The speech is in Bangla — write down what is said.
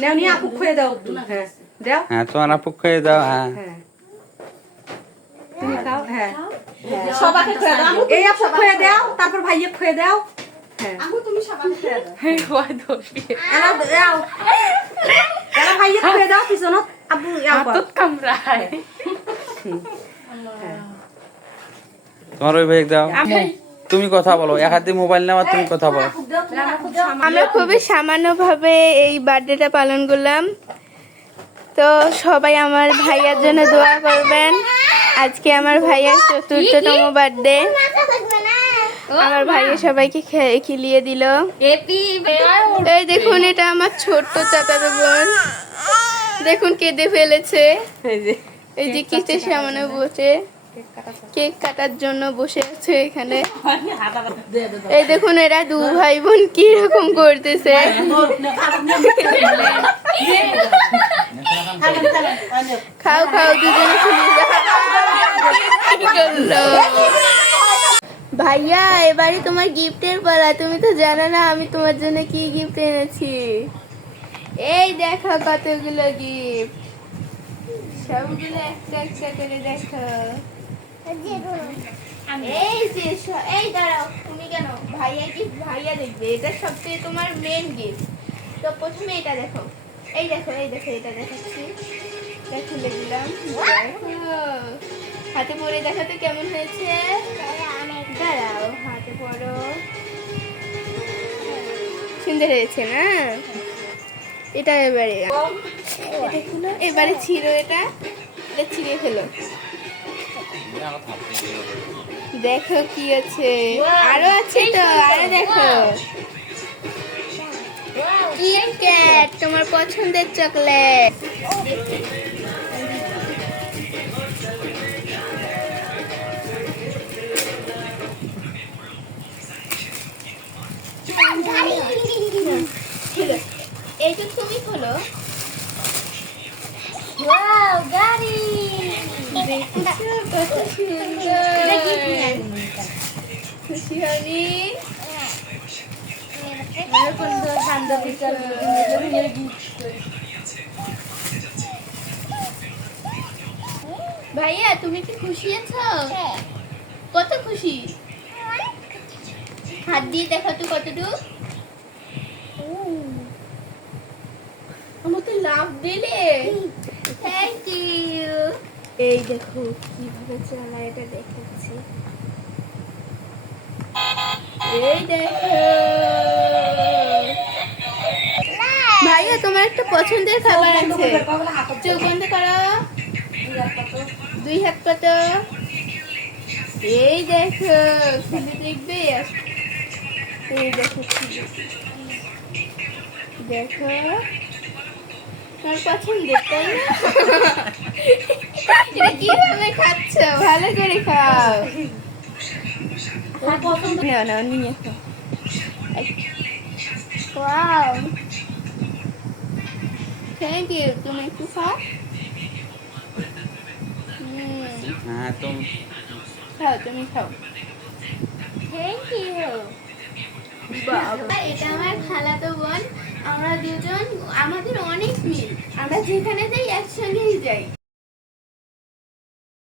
নাও নিয়ে আপু খুঁয়ে দাও একটু। হ্যাঁ দাও। হ্যাঁ তোমার আপু খুঁয়ে দাও। হ্যাঁ হ্যাঁ তুমি খাও। হ্যাঁ সবাইকে খুঁয়ে দাও। এই আপু খুঁয়ে দাও, তারপর ভাইয়ে খুঁয়ে দাও। হ্যাঁ আমু তুমি সবাইকে খুঁয়ে দাও। হ্যাঁ ওই দোষী এলা দাও, এলা ভাইয়ে খুঁয়ে দাও পিছন আপু হাতত কামড়ায়। তোমার ওই ভাই দাও, তুমি কথা বলো। এক হাতে মোবাইল নেওয়া, তুমি কথা বলো। আমরা খুবই সামান্যভাবে এই বার্থডেটা পালন করলাম। তো সবাই আমার ভাইয়ার জন্য দোয়া করবেন। আজকে আমার ভাইয়ার ৪র্থতম বার্থডে। আমার ভাইয়া সবাইকে খিলিয়ে দিল। এই দেখুন, এটা আমার ছোট্ট চাচাতো বোন। দেখুন কেঁদে ফেলেছে। এই যে কিসের সামনে বসে কেক কাটার জন্য বসে আছে এখানে। এই দেখুন এরা দু ভাই বোন কি রকম করতেছে। খাও খাও দুজনে ভাইয়া, এবারে তোমার গিফটের পালা। তুমি তো জানো না আমি তোমার জন্য কি গিফট এনেছি। এই দেখো কতগুলো গিফট, সবগুলো একটা একটা করে দেখো। এই যে এই দাঁড়াও, তুমি কেন? ভাইয়া গিফট ভাইয়া দেখবে, এটা সবচেয়ে তোমার মেন গিফট। তো প্রথমে এটা দেখো, এই দেখো এই দেখো, এটা দেখাচ্ছি। এটা খুলে দিলাম, দেখো হাতে পরে দেখাতে কেমন হয়েছে। দাঁড়াও, হাতে পরো। সুন্দর হয়েছে না? এটা এবারে এটা খুলো, এবারে ছিঁড়ো। এটা ছিঁড়ে ফেলো। দেখো কি আছে, আরো আছে তো, আরো দেখো। কিটক্যাট, তোমার পছন্দের চকলেট। এইটা তুমি খোলো। ওয়াও, গাড়ি দেখছো কত সুন্দর। খুশি হবি? ভাইয়া তুমি কি খুশি আছো? কত খুশি? হাত দিয়ে দেখো তো কতটুকু। আমার তো লাভ দিলে। Thank you. এই দেখো কিভাবে চালায়, এটা দেখাচ্ছি। এই দেখো ভাইয়া, তোমার একটা পছন্দের খাবার আছে। চোখ বন্ধ করো, দুই হাত কত। এই দেখো খুলে দেখবে। এই দেখো দেখো, তোমার পছন্দের, তাই না? এটা কিভাবে খাচ্ছ? ভালো করে খাও। নাও নাও, নিয়ে খাও। Wow, thank you. তুমি একটু খাও। হ্যাঁ তুমি খাও, তুমি খাও। Thank you. এটা আমার খালাতো বোন। আমরা দুজন, আমাদের অনেক মিল। আমরা যেখানে যাই একসঙ্গেই যাই।